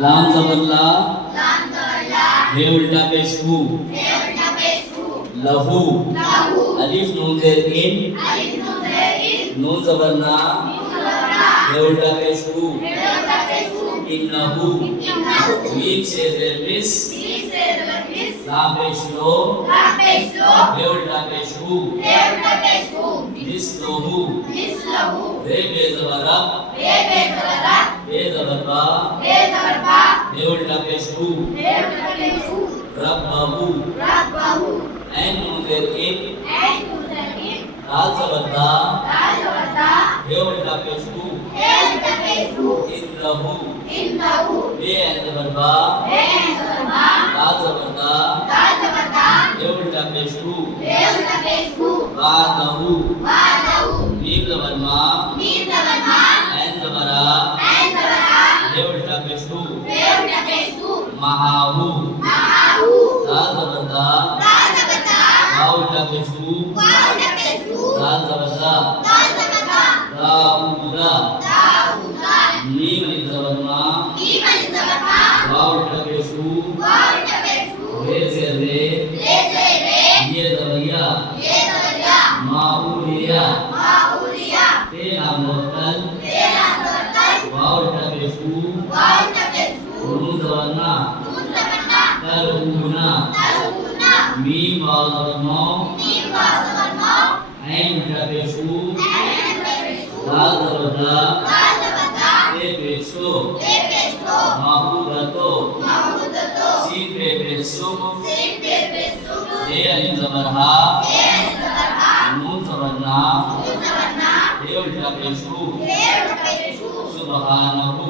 लाम जबर ला, हे उल्टा पेश हु, लहू, अलिफ नून जेर इन, नून जबर ना, हे उल्टा पेश हु, इन्नहु, मीम से जेर मिस, लाम पेश लो, हे उल्टा पेश हु, मिस्लहु, रे बे जबर रब, बे जबर बा, हे उल्टा पेश हु, रब्बहु, ऐन नून जेर इन, दाल जबर दा, हे उल्टा पेश हु, इन्नहु, बे ऐन जबर बा, दाल जबर दा, हे उल्टा पेश हु, बादहु, मीम जबर मा, ऐन जबर आ, हे उल्टा पेश हु, महाहु, दाल जबर दा, बा उल्टा पेश हु, दाल जबर दा, दाऊदा, मीम अलिफ जबर मा, बा उल्टा पेश हु, रे जेर रे, ये जबर या, माउलिया, ते नाम मुअत्तल, बा उल्टा पेश हु, नून जबर ना, तलऊना, मीम वाव जबर मौ, ऐन उल्टा पेश हु, दाल जबर दा, ते पेश हो, माहूदतो, सीन पे पेश सुम, हे अलिफ जबर हा, नून जबर ना, हे उल्टा पेश हु, सुब्हानहु,